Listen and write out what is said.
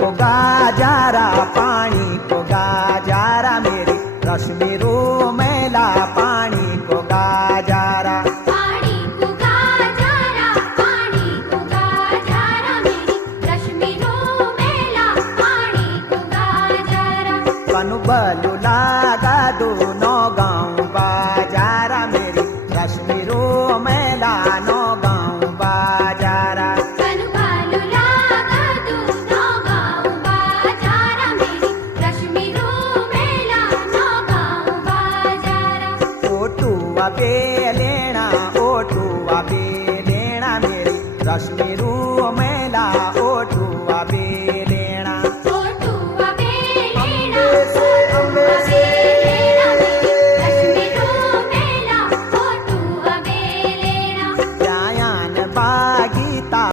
को गाजारा, पानी को गाजारा मेरी रश्मि रो मेला, पानी को गाजारा। पानी को गाजारा, पानी को गाजारा मेरी रश्मि रो मेला, पानी को गाजारा। कनु बलु लागा दोनों गाँव बाजारा मेरी रश्मि रो मेला, नो गाँव बाजारा। कनु बालु लागा दोनों गाँव बाजारा मेरी रश्मि रो मेला, नो गाँव बाजारा। ओटुआ बेलेना, ओटुआ बेलेना मेरी रश्मि रो मेला, ओटुआ